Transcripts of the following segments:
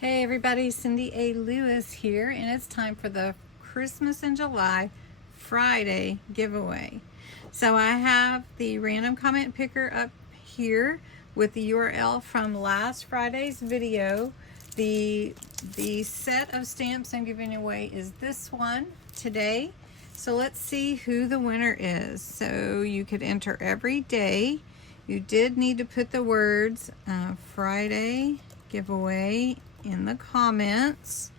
Hey everybody, CindyALewis here, and it's time for the Christmas in July Friday giveaway. So I have the random comment picker up here with the URL from last Friday's video. The set of stamps I'm giving away is this one today. So let's see who the winner is. So you could enter every day. You did need to put the words Friday giveaway in the comments.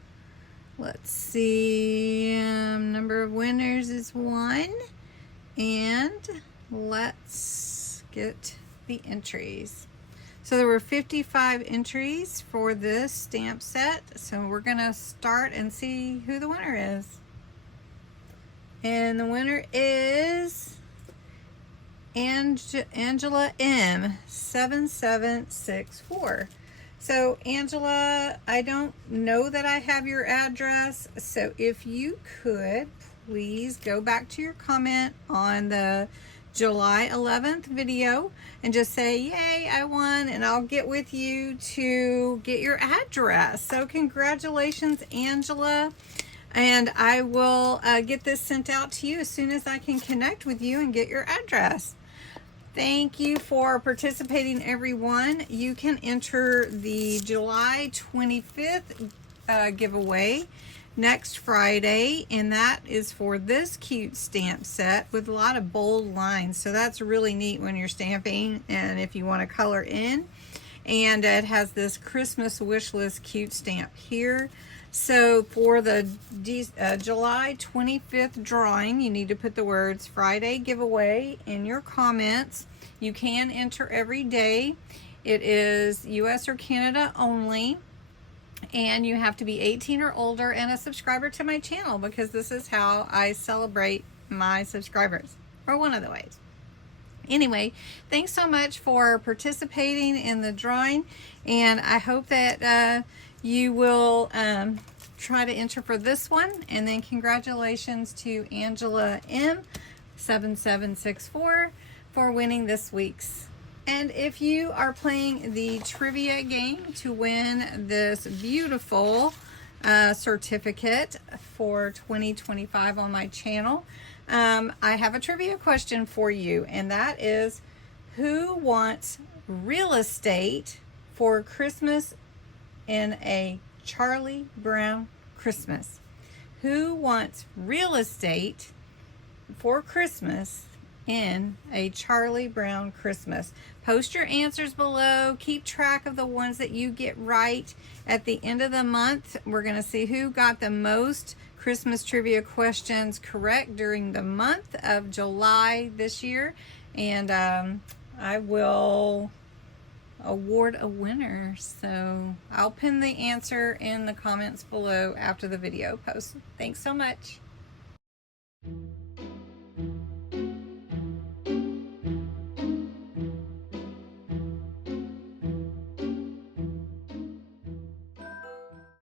Let's see, number of winners is 1, and let's get the entries. So there were 55 entries for this stamp set, so we're gonna start and see who the winner is. And the winner is Angela M 7764. So Angela, I don't know that I have your address, so if you could please go back to your comment on the July 11th video and just say, yay, I won, and I'll get with you to get your address. So congratulations, Angela, and I will get this sent out to you as soon as I can connect with you and get your address. Thank you for participating, everyone. You can enter the July 25th giveaway next Friday, and that is for this cute stamp set with a lot of bold lines. So that's really neat when you're stamping and if you want to color in. And it has this Christmas wish list cute stamp here. So for the July 25th drawing, you need to put the words Friday giveaway in your comments. You can enter every day. It is US or Canada only. And you have to be 18 or older and a subscriber to my channel, because this is how I celebrate my subscribers, or one of the ways. Anyway, thanks so much for participating in the drawing, and I hope that you will try to enter for this one. And then congratulations to Angela M 7764 for winning this week's. And if you are playing the trivia game to win this beautiful certificate for 2025 on my channel, I have a trivia question for you, and that is, who wants real estate for Christmas in a Charlie Brown Christmas? Who wants real estate for Christmas in a Charlie Brown Christmas? Post your answers below. Keep track of the ones that you get right. At the end of the month, we're going to see who got the most Christmas trivia questions correct during the month of July this year, and I will award a winner. So I'll pin the answer in the comments below after the video post. Thanks so much.